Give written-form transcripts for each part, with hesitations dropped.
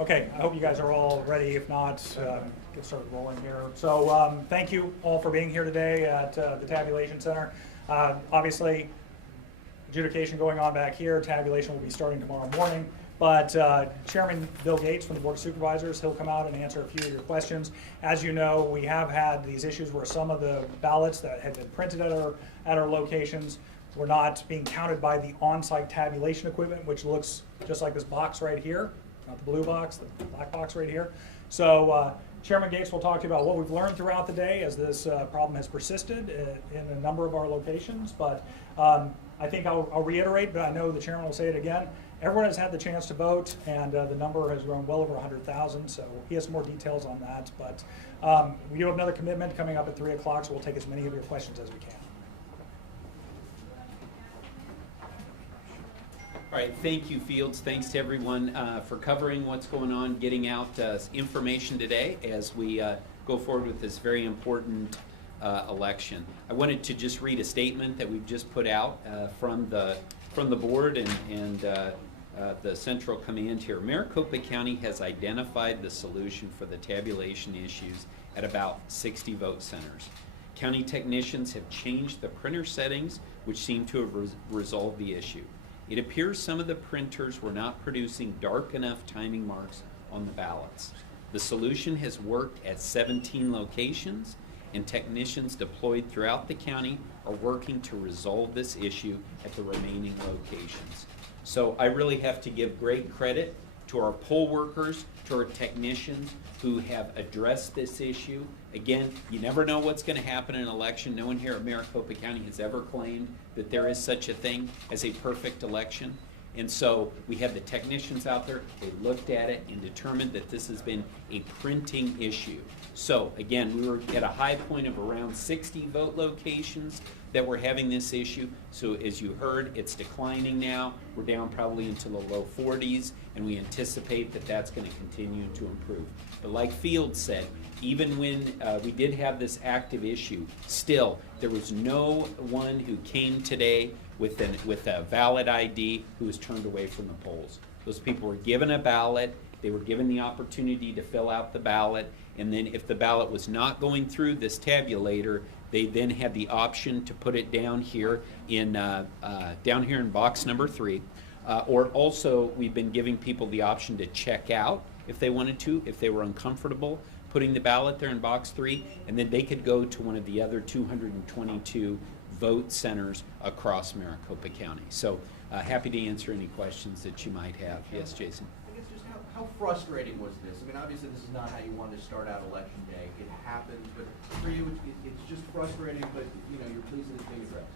Okay, I hope you guys are all ready. If not, get started rolling here. So thank you all for being here today at the Tabulation Center. Obviously, adjudication going on back here. Tabulation will be starting tomorrow morning. But Chairman Bill Gates from the Board of Supervisors, he'll come out and answer a few of your questions. As you know, we have had these issues where some of the ballots that had been printed at our locations were not being counted by the on-site tabulation equipment, which looks just like this box right here. Not the blue box, the black box right here. So Chairman Gates will talk to you about what we've learned throughout the day as this problem has persisted in a number of our locations. But I think I'll reiterate, but I know the chairman will say it again. Everyone has had the chance to vote, and the number has grown well over 100,000, so he has some more details on that. But we do have another commitment coming up at 3 o'clock, so we'll take as many of your questions as we can. All right, thank you, Fields. Thanks to everyone for covering what's going on, getting out information today as we go forward with this very important election. I wanted to just read a statement that we've just put out from the board and the central command here. Maricopa County has identified the solution for the tabulation issues at about 60 vote centers. County technicians have changed the printer settings, which seem to have resolved the issue. It appears some of the printers were not producing dark enough timing marks on the ballots. The solution has worked at 17 locations, and technicians deployed throughout the county are working to resolve this issue at the remaining locations. So I really have to give great credit to our poll workers, to our technicians who have addressed this issue. Again, you never know what's going to happen in an election. No one here at Maricopa County has ever claimed that there is such a thing as a perfect election. And so we have the technicians out there, they looked at it and determined that this has been a printing issue. So again, we were at a high point of around 60 vote locations that were having this issue. So as you heard, it's declining now. We're down probably into the low 40s, and we anticipate that that's going to continue to improve. But like Field said, even when we did have this active issue, still, there was no one who came today with a valid ID who was turned away from the polls. Those people were given a ballot, they were given the opportunity to fill out the ballot, and then if the ballot was not going through this tabulator, they then had the option to put it down here in box number 3. Or also, we've been giving people the option to check out if they wanted to, if they were uncomfortable putting the ballot there in box 3, and then they could go to one of the other 222 vote centers across Maricopa County. So happy to answer any questions that you might have. Yes, Jason? I guess just how frustrating was this? I mean, obviously this is not how you wanted to start out election day. It happened, but for you, it's just frustrating, but you know, you're pleased that it's being addressed.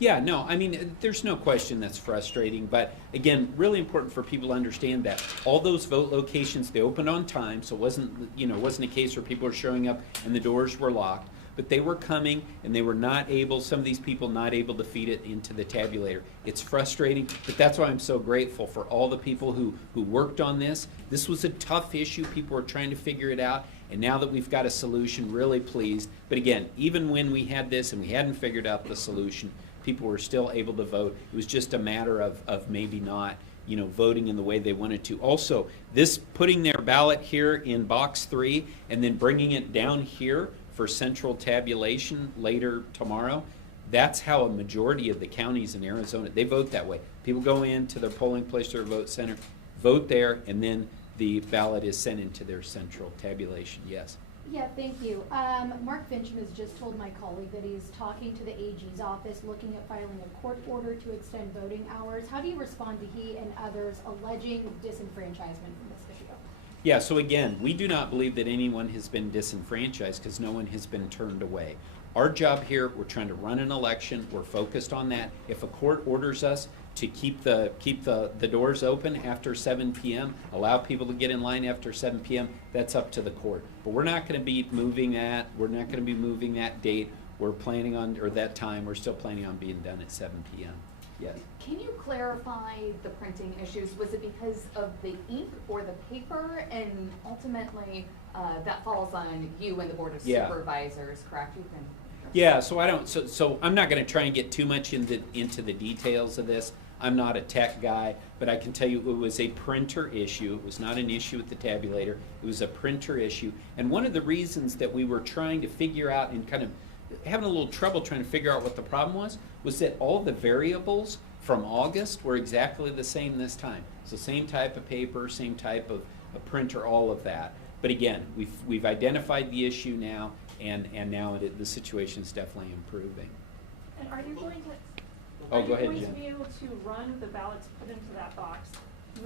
Yeah, no, I mean, there's no question that's frustrating, but again, really important for people to understand that all those vote locations, they opened on time, so it wasn't a case where people were showing up and the doors were locked, but they were coming and they were not able, some of these people not able to feed it into the tabulator. It's frustrating, but that's why I'm so grateful for all the people who worked on this. This was a tough issue, people were trying to figure it out, and now that we've got a solution, really pleased. But again, even when we had this and we hadn't figured out the solution, people were still able to vote. It was just a matter of maybe not, voting in the way they wanted to. Also, this putting their ballot here in box 3 and then bringing it down here for central tabulation later tomorrow, that's how a majority of the counties in Arizona, they vote that way. People go into their polling place or vote center, vote there, and then the ballot is sent into their central tabulation. Yes? Yeah, thank you. Mark Fincham has just told my colleague that he's talking to the AG's office, looking at filing a court order to extend voting hours. How do you respond to he and others alleging disenfranchisement from this issue? Yeah, so again, we do not believe that anyone has been disenfranchised because no one has been turned away. Our job here, we're trying to run an election. We're focused on that. If a court orders us to keep the doors open after 7 p.m., allow people to get in line after 7 p.m., that's up to the court. But we're not going to be moving that. We're not going to be moving that date. We're planning on, or that time, we're still planning on being done at 7 p.m. Yes. Can you clarify the printing issues? Was it because of the ink or the paper? And ultimately, that falls on you and the Board of Supervisors, correct? You can. Yeah, so I don't. So I'm not going to try and get too much into the details of this. I'm not a tech guy, but I can tell you it was a printer issue. It was not an issue with the tabulator. It was a printer issue. And one of the reasons that we were trying to figure out and kind of having a little trouble trying to figure out what the problem was that all the variables from August were exactly the same this time. So same type of paper, same type of printer, all of that. But again, we've identified the issue now, and now the situation is definitely improving. And are you going to? Oh, go ahead, Are you Jen. going to be able to run the ballots put into that box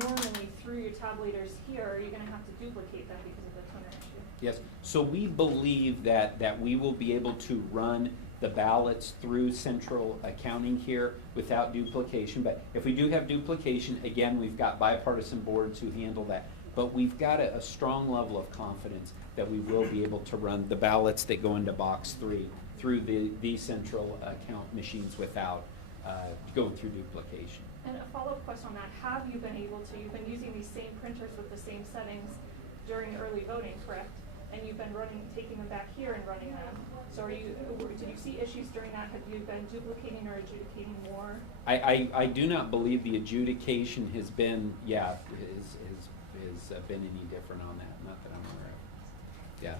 normally through your tabulators here, or are you going to have to duplicate that because of the toner issue? Yes, so we believe that we will be able to run the ballots through central accounting here without duplication. But if we do have duplication, again, we've got bipartisan boards who handle that. But we've got a strong level of confidence that we will be able to run the ballots that go into box 3 through the central account machines without going through duplication. And a follow-up question on that, have you been able to, you've been using these same printers with the same settings during early voting, correct? And you've been taking them back here and running them. So did you see issues during that? Have you been duplicating or adjudicating more? I do not believe the adjudication has been, has been any different on that, not that I'm aware of. Yeah.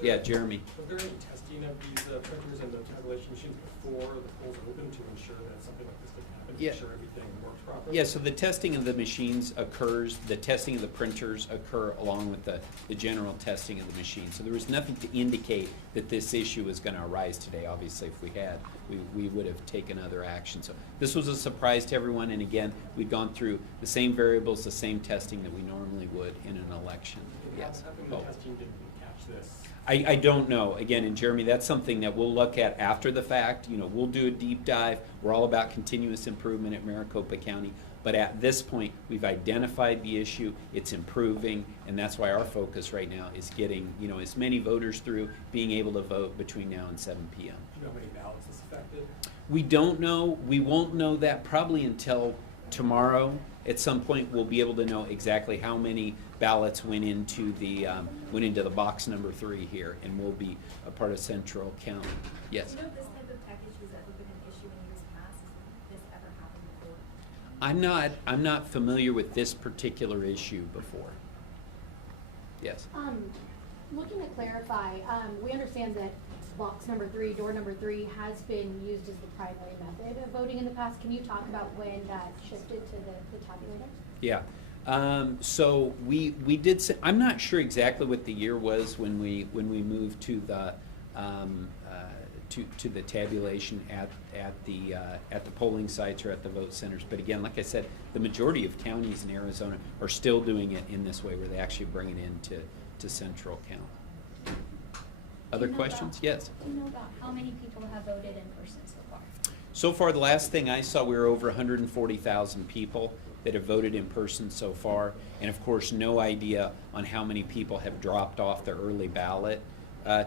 Yeah, Jeremy. Was there any testing of these printers and the tabulation machines before the polls open to ensure that something like this didn't happen, to Yeah. ensure everything works properly? Yeah, so the testing of the machines occurs, the testing of the printers occur along with the general testing of the machines. So there was nothing to indicate that this issue was going to arise today. Obviously, if we had, we would have taken other action. So this was a surprise to everyone, and again, we've gone through the same variables, the same testing that we normally would in an election. Yes. How come the testing didn't catch this? I don't know. Again, and Jeremy, that's something that we'll look at after the fact. You know, we'll do a deep dive. We're all about continuous improvement at Maricopa County. But at this point, we've identified the issue. It's improving, and that's why our focus right now is getting, as many voters through, being able to vote between now and 7 p.m. Do you know how many ballots this affected? We don't know. We won't know that probably until tomorrow. At some point, we'll be able to know exactly how many ballots went into the box number 3 here, and we'll be a part of Central County. Yes. Do you know if this type of package has ever been an issue in years past? Has this ever happened before? I'm not familiar with this particular issue before. Yes. Looking to clarify, we understand that box number 3, door number 3 has been used as the primary method of voting in the past. Can you talk about when that shifted to the tabulator? Yeah. So we did. I'm not sure exactly what the year was when we moved to the to the tabulation at the polling sites or at the vote centers. But again, like I said, the majority of counties in Arizona are still doing it in this way, where they actually bring it into central count. Other questions? Yes. Do you know about how many people have voted in person so far? So far, the last thing I saw, we were over 140,000 people that have voted in person so far. And of course, no idea on how many people have dropped off their early ballot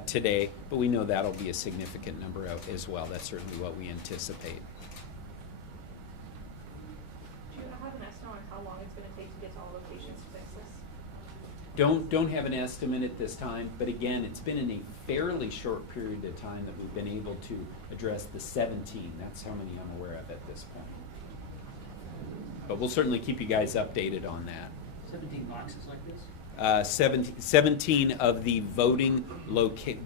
today, but we know that'll be a significant number as well. That's certainly what we anticipate. Do you have an estimate on how long it's going to take to get to all locations to fix this? Don't have an estimate at this time, but again, it's been in a fairly short period of time that we've been able to address the 17. That's how many I'm aware of at this point. But we'll certainly keep you guys updated on that. 17 boxes like this? 17 of the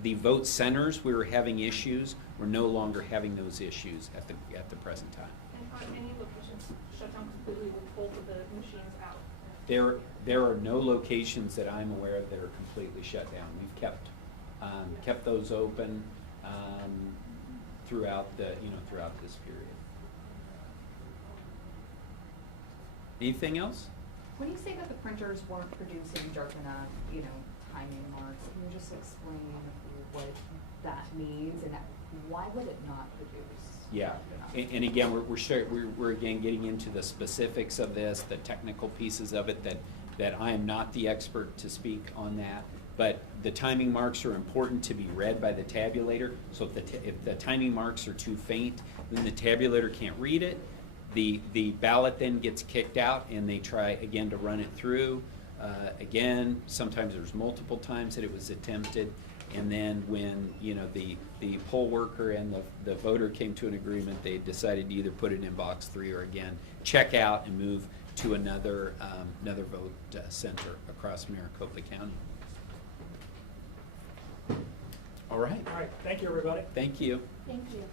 the vote centers we were having issues. We're no longer having those issues at the present time. And are any locations shut down completely with both of the machines out? There are no locations that I'm aware of that are completely shut down. We've kept those open throughout throughout this period. Anything else? When you say that the printers weren't producing sharp enough, timing marks, can you just explain what that means and why would it not produce? Yeah, sharp enough? and again, we're again getting into the specifics of this, the technical pieces of it that I am not the expert to speak on that. But the timing marks are important to be read by the tabulator. So if the timing marks are too faint, then the tabulator can't read it. The ballot then gets kicked out, and they try again to run it through. Again, sometimes there's multiple times that it was attempted, And then when, you know, the poll worker and the voter came to an agreement, they decided to either put it in box 3 or again, check out and move to another vote center across Maricopa County. All right. All right, thank you, everybody. Thank you. Thank you.